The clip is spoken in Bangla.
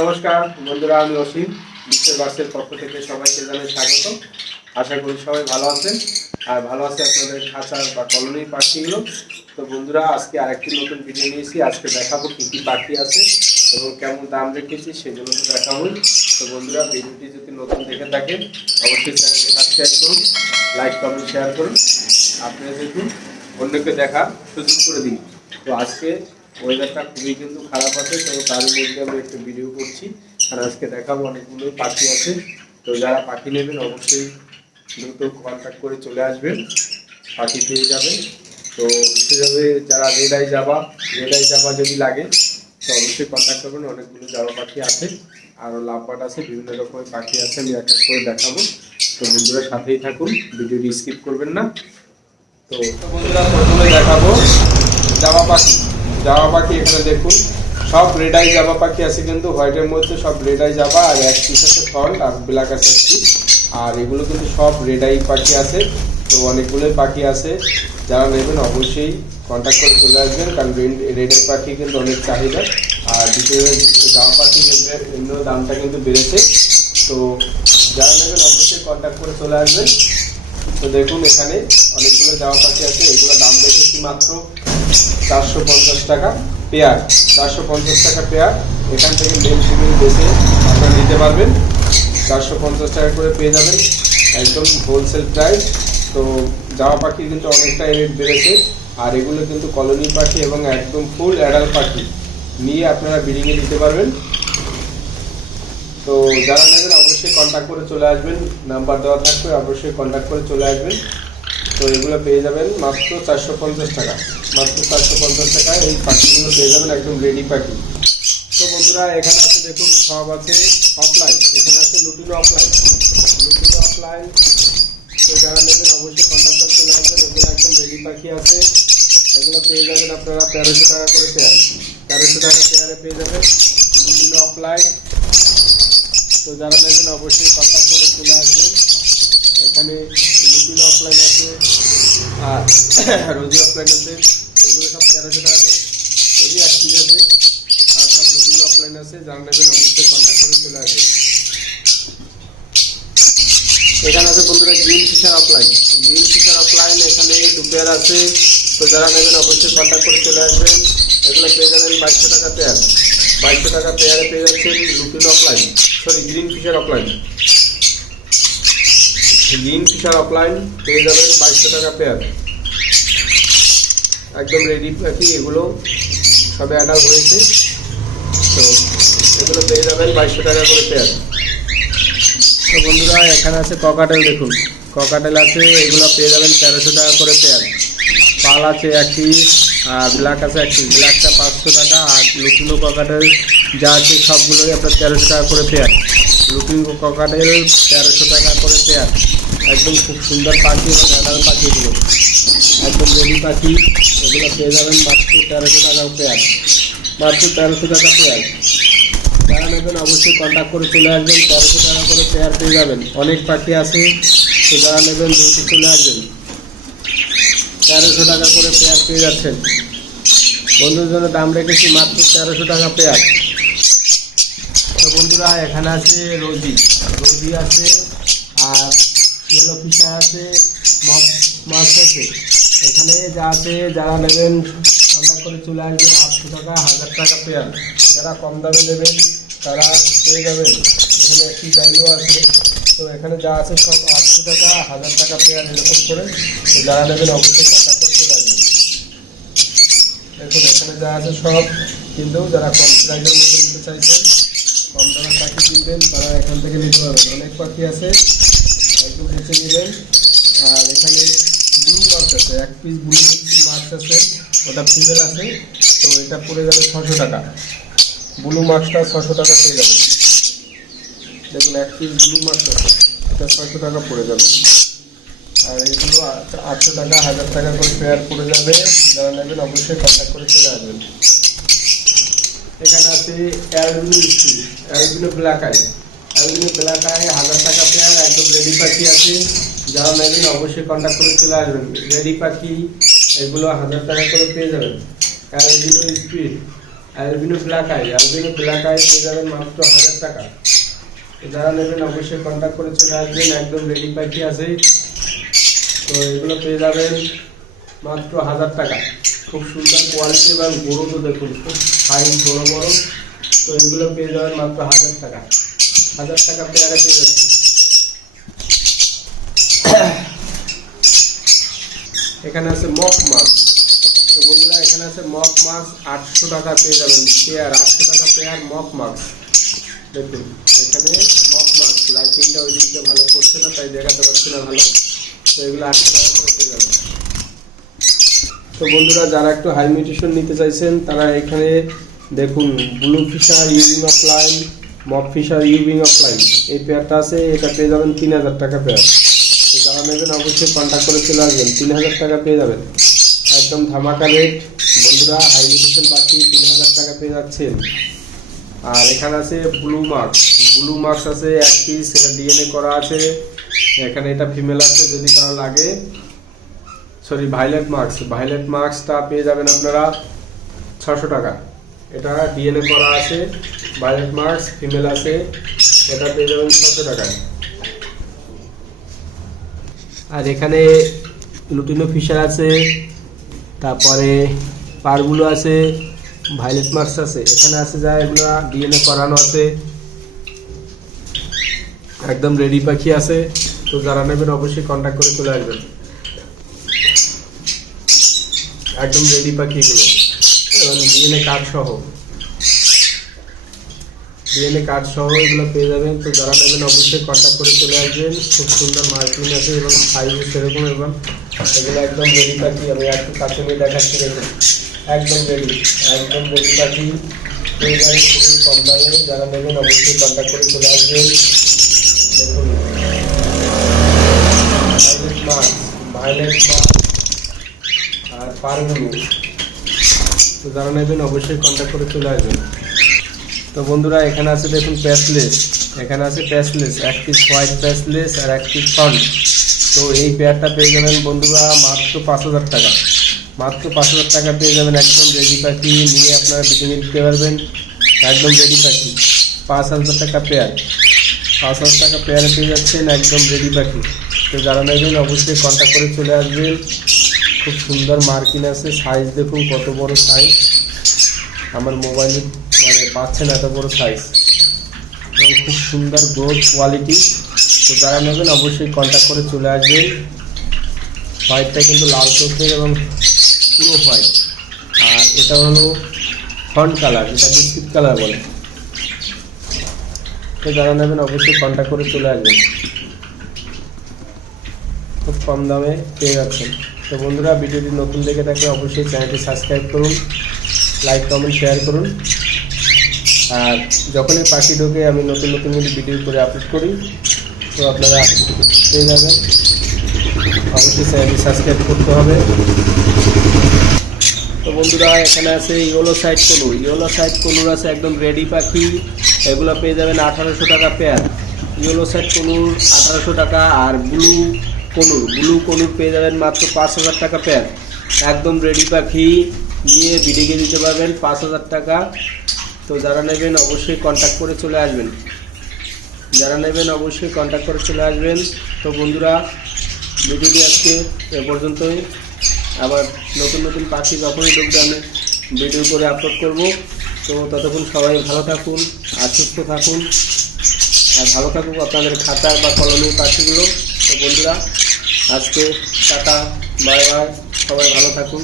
নমস্কার, বন্ধুরা, আমি অসীম বিশ্বের বাসের পক্ষ থেকে সবাইকে জানাই স্বাগত। আশা করি সবাই ভালো আছেন। আর ভালো আছে আপনাদের খাঁচার বা কলোনির পাখিগুলো তো বন্ধুরা, আজকে আরেকটি নতুন ভিডিও নিয়েছি আজকে দেখাবো কী কী পাখি আছে এবং কেমন দাম রেখেছি সেগুলো তো দেখাবোই তো বন্ধুরা, ভিডিওটি যদি নতুন দেখে থাকেন, অবশ্যই চ্যানেলকে সাবস্ক্রাইব করুন, লাইক, কমেন্ট শেয়ার করুন। আপনারা দেখুন, অন্যকে দেখা সুযোগ করে দিন। তো আজকে ওয়েদারটা খুবই কিন্তু খারাপ আছে, তো তার মধ্যে আমি একটা ভিডিও করছি। আর আজকে দেখাবো অনেকগুলো পাখি আছে। তো যারা পাখি নেবেন অবশ্যই দ্রুত কন্ট্যাক্ট করে চলে আসবেন। পাখি পেয়ে যাবেন। তো বিশেষভাবে যারা রেড আই যাবা রেডাই যাবা যদি লাগে, তো অবশ্যই কন্ট্যাক্ট করবেন। অনেকগুলো যাওয়া পাখি আছে। আরও লাভবাট আছে, বিভিন্ন রকমের পাখি আছে, আমি এক করে দেখাবো। তো বন্ধুরা সাথেই থাকুন, ভিডিওটি স্কিপ করবেন না। তো বন্ধুরা প্রথমে দেখাবো জামা পাখি। জামা পাখি এখানে দেখুন। সব রেড আই জামা পাখি আছে কিন্তু হোয়াইটের মধ্যে সব রেড আই জামা আর এক পিস আছে ফল্ট আর ব্ল্যাক আছে এক। আর এগুলো কিন্তু সব রেড আই পাখি আছে। তো অনেকগুলোই পাখি আছে। যারা নেবেন অবশ্যই কন্ট্যাক্ট করে চলে আসবেন কারণ রেড আই পাখি কিন্তু অনেক চাহিদা। আর দ্বিতীয় জামা পাখি কিন্তু দামটা কিন্তু বেড়েছে। তো যারা নেবেন অবশ্যই কন্ট্যাক্ট করে চলে আসবেন। তো দেখুন এখানে অনেকগুলো জামা পাখি আছে। এগুলো দাম রেখেছি মাত্র চারশো পঞ্চাশ টাকা পেয়ার, চারশো পঞ্চাশ টাকা পেয়ার। এখান থেকে মেল ফিমেল বেছে আপনারা নিতে পারবেন। চারশো পঞ্চাশ টাকা করে পেয়ে যাবেন। একদম হোলসেল প্রাইস তো জামা পাখি কিন্তু অনেকটা রেট বেড়েছে। আর এগুলো কিন্তু কলোনি পাখি এবং একদম ফুল অ্যাডাল্ট পাখি। নিয়ে আপনারা ব্রিডিংয়ে দিতে পারবেন। তো যারা নেবেন অবশ্যই কন্ট্যাক্ট করে চলে আসবেন। নাম্বার দেওয়া থাকবে, অবশ্যই কন্ট্যাক্ট করে চলে আসবেন। তো এগুলো পেয়ে যাবেন মাত্র চারশো পঞ্চাশ টাকা। মাত্র চারশো পঞ্চাশ টাকায় এই পাখিগুলো পেয়ে যাবেন একদম রেডি পাখি। তো বন্ধুরা, এখানে আছে দেখুন, সব আছে অফলাইন এখানে আছে লুটিনো অফলাইন লুটিনো অফলাইন তো যারা নেবেন অবশ্যই কন্ট্যাক্ট করে চলে আসবেন এগুলো একদম রেডি পাখি আছে। এগুলো পেয়ে যাবেন আপনারা তেরোশো টাকা করে পেয়ার তেরোশো টাকা পেয়ারে পেয়ে যাবেন লুটিনো অফলাইন তো যারা নেবেন অবশ্যই কন্ট্যাক্ট করে চলে আসবেন। এখানে লুপিন অফলাইন আছে, আর রোজি অফলাইন আছে, এগুলো সব তেরোশো টাকা করে। রোজি এক আছে আর সব লুপিন অফলাইন আছে, যারা নেবেন অবশ্যই কন্ট্যাক্ট করে চলে আসবেন এখানে আছে বন্ধুরা green Fischer opaline green Fischer opaline এখানে দু পেয়ার আছে, তো যারা নেবেন অবশ্যই কন্ট্যাক্ট করে চলে আসবেন, এগুলো পেয়ে যাবেন বাইশশো টাকা পেয়ার বাইশশো টাকা পেয়ারে পেয়ে যাচ্ছেন Lupin opaline sorry green Fischer opaline green Fischer opaline পেয়ে যাবেন, বাইশশো টাকা পেয়ার একদম রেডি পাখি এগুলো সবে অ্যাডাল হয়েছে। তো এগুলো পেয়ে যাবেন, বাইশশো টাকা করে পেয়ার তো বন্ধুরা, এখানে আছে ককাটেল দেখুন। ককাটেল আছে, এগুলো পেয়ে যাবেন তেরোশো টাকা করে পেয়ার পাল আছে এক পিস আর ব্ল্যাক আছে এক পিস ব্ল্যাকটা পাঁচশো টাকা, আর লুকিনো ককাটেল যা আছে সবগুলোই আপনার তেরোশো টাকা করে পেয়ার লুকিং ককাটেল তেরোশো টাকা করে পেয়ার। একদম খুব সুন্দর পাখি এবং অ্যাডাল পাখি এগুলো। একদম রেডি পাখি, এগুলো পেয়ে যাবেন মাত্র তেরোশো টাকা পেয়ার। মাত্র তেরোশো টাকা পেয়ার। যারা নেবেন অবশ্যই কন্ট্যাক্ট করে চলে আসবেন, তেরোশো টাকা করে পেয়ার পেয়ে যাবেন। অনেক পাখি আছে, তো যারা নেবেন দ্রুত চলে আসবেন। তেরোশো টাকা করে পেয়ার পেয়ে যাচ্ছেন। বন্ধুর জন্য দাম রেখেছি মাত্র তেরোশো টাকা পেয়ার। বন্ধুরা, এখানে আছে রোজি। রোজি আছে, আর ইয়েলো ফিশা আছে মাছ আছে। এখানে যা আছে, যারা নেবেন কন্ট্যাক্ট করে চলে আসবেন। আটশো টাকা, হাজার টাকা পেয়ার যারা কম দামে নেবেন, তারা পেয়ে যাবেন। এখানে একটি ভ্যালু আছে। তো এখানে যা আছে, সব আটশো টাকা, হাজার টাকা পেয়ার এরকম করে। তো যারা নেবেন, অবশ্যই কন্ট্যাক্ট করে চলে আসবেন। দেখুন, এখানে যা আছে, সব। কিন্তু যারা কম প্রাইজের মধ্যে নিতে চাইছেন কম দামের পাখি কিনবেন, তারা এখান থেকে নিতে পারবেন অনেক পাখি আছে একদম বেছে নেবেন। আর এখানে ব্লু মাছ আছে, এক পিস ব্লু মাছ আছে, ওটা ফিমেল আছে, তো এটা পড়ে যাবে ছশো টাকা। ব্লু মাছটা ছশো টাকা পেয়ে যাবে দেখুন, এক পিস ব্লু মাছ আছে, এটা ছশো টাকা পড়ে যাবে। আর এগুলো আটশো টাকা, হাজার টাকা করে পেয়ার পড়ে যাবে। যারা নেবেন, অবশ্যই কন্ট্যাক্ট করে চলে আসবেন। এখানে আছে albino still albino black eye. Albino black eye, হাজার টাকা পেয়ার, একদম রেডি পাখি আছে। যারা নেবেন অবশ্যই কন্ট্যাক্ট করে চলে আসবেন। রেডি পাখি, এগুলো হাজার টাকা করে পেয়ে যাবেন। Albino speed albino black eye, albino black eye পেয়ে যাবেন মাত্র হাজার টাকা। যারা নেবেন অবশ্যই কন্ট্যাক্ট করে চলে আসবেন, একদম রেডি পাখি আছে। তো এগুলো পেয়ে যাবেন মাত্র হাজার টাকা। খুব সুন্দর কোয়ালিটি এবং বড় তো দেখুন, খুব সাইজ বড় বড়। তো এগুলো পেয়ে যাবেন মাত্র হাজার টাকা। হাজার টাকা পেয়ারে পেয়ে যাচ্ছে এখানে আছে মক মাছ। তো বন্ধুরা, এখানে আছে মক মাছ, আটশো টাকা পেয়ে যাবেন। পেয়ার, আটশো টাকা পেয়ার মক মাছ। দেখুন, এখানে মক মাছ। লাইটিংটা ওই দিকটা ভালো করছে না, তাই দেখাতে পারছি না ভালো। তো এগুলো আটশো টাকা করে পেয়ে যাবেন। তো বন্ধুরা, যারা একটু হাই মিউটেশন নিতে চাইছেন, তারা এখানে দেখুন ব্লু ফিশার ইউবিং অফ লাইন মক ফিশার ইউবিং অফ লাইন এই পেয়ারটা আছে, এটা পেয়ে যাবেন তিন হাজার টাকা পেয়ার তো যারা নেবেন, অবশ্যই কন্ট্যাক্ট করে চলে আসবেন, তিন হাজার টাকা পেয়ে যাবেন। একদম ধামাকা রেট বন্ধুরা হাই মিউটেশন পাখি তিন হাজার টাকা পেয়ে যাচ্ছেন। আর এখানে আছে ব্লু মার্কস ব্লু মার্কস আছে এক পিস এটা ডিএনএ করা আছে। এখানে এটা ফিমেল আছে, যদি কারও লাগে সরি ভাইলেট মার্কস ভাইলেট মার্কসটা পেয়ে যাবেন আপনারা ছশো টাকা। এটা ডিএনএ করা আছে ভাইলেট মার্কস ফিমেল আছে, এটা পেয়ে যাবেন ছশো টাকায়। আর এখানে লুটিনো ফিশার আছে, তারপরে পারগুলো আছে ভাইলেট মার্কস আছে। এখানে আছে যা এগুলো ডিএনএ করানো আছে। একদম রেডি পাখি আছে, তো যারা নেবেন অবশ্যই কন্ট্যাক্ট করে চলে আসবেন। একদম রেডি পাখি এগুলো। এবং ডিএনএ কার্ড সহ। ডিএনএ কার্ড সহ এগুলো পেয়ে যাবেন। তো যারা নেবেন অবশ্যই কন্ট্যাক্ট করে চলে আসবেন। খুব সুন্দর মার্কিং আছে এবং সাইজ সেরকম এবং এগুলো একদম রেডি পাখি। আমি একটু কাছে নিয়ে দেখাচ্ছি, দেখুন। একদম রেডি একদম রেডি পাখি। পেয়ে যাবেন খুবই কম দামে। যারা নেবেন অবশ্যই কন্ট্যাক্ট করে চলে আসবেন। দেখুন। ভাইলেট মাছ ভাইলেট মাছ পারগুলো তো যারা নেবেন অবশ্যই কন্ট্যাক্ট করে চলে আসবেন। তো বন্ধুরা, এখানে আছে দেখুন প্যাসলেস। এখানে আছে প্যাসলেস, এক পিস হোয়াইট প্যাসলেস আর এক পিস ফান্ড তো এই পেয়ারটা পেয়ে যাবেন বন্ধুরা মাত্র পাঁচ হাজার টাকা। মাত্র পাঁচ হাজার টাকা পেয়ে যাবেন একদম রেডি পাখি নিয়ে আপনারা বিকিনি দিতে পারবেন। একদম রেডি পাখি পাঁচ হাজার টাকা পেয়ার পাঁচ হাজার টাকা পেয়ারে পেয়ে যাচ্ছেন একদম রেডি পাখি তো যারা নেবেন অবশ্যই কন্ট্যাক্ট করে চলে আসবেন। খুব সুন্দর মার্কিন আছে সাইজ দেখুন কত বড় সাইজ আমার মোবাইলে মানে পাচ্ছেন এত বড় সাইজ এবং খুব সুন্দর গ্রোথ কোয়ালিটি তো যারা নেবেন অবশ্যই কন্ট্যাক্ট করে চলে আসবেন। হোয়াইটটা কিন্তু লাল চোখের এবং পুরো হোয়াইট আর এটা হলো ফন্ট কালার এটা বিস্কিট কালার বলে। তো যারা নেবেন অবশ্যই কন্ট্যাক্ট করে চলে আসবেন। খুব কম দামে পেয়ে যাচ্ছেন। তো বন্ধুরা, ভিডিওটি নতুন দেখে থাকলে অবশ্যই চ্যানেলটি সাবস্ক্রাইব করুন, লাইক, কমেন্ট, শেয়ার করুন। আর যখনই পাখি ঢোকে, আমি নতুন নতুন ভিডিও করে আপলোড করি। তো আপনারা পেয়ে যাবেন। অবশ্যই চ্যানেলটি সাবস্ক্রাইব করতে হবে। তো বন্ধুরা, এখানে আছে yellow side colour yellow side colour আছে একদম রেডি পাখি। এগুলো পেয়ে যাবেন আঠারোশো টাকা পেয়ার ইয়েলো সাইড কলুর আঠারোশো টাকা আর ব্লু কলুর ব্লু কলুর পেয়ে যাবেন মাত্র পাঁচ হাজার টাকা প্যাক একদম রেডি পাখি, নিয়ে বিডিকে দিতে পারবেন পাঁচ হাজার টাকা। তো যারা নেবেন অবশ্যই কন্ট্যাক্ট করে চলে আসবেন। যারা নেবেন অবশ্যই কন্ট্যাক্ট করে চলে আসবেন। তো বন্ধুরা, ভিডিওটি আজকে এ পর্যন্তই। আবার নতুন নতুন পাখি যখনই ঢুকবে, আমি ভিডিও করে আপলোড করব। তো ততক্ষণ সবাই ভালো থাকুন আর সুস্থ থাকুন। আর ভালো থাকুক আপনাদের খাতা বা কলমের পাখিগুলো। তো বন্ধুরা আজকে টাটা বাই বাই সবাই ভালো থাকুন।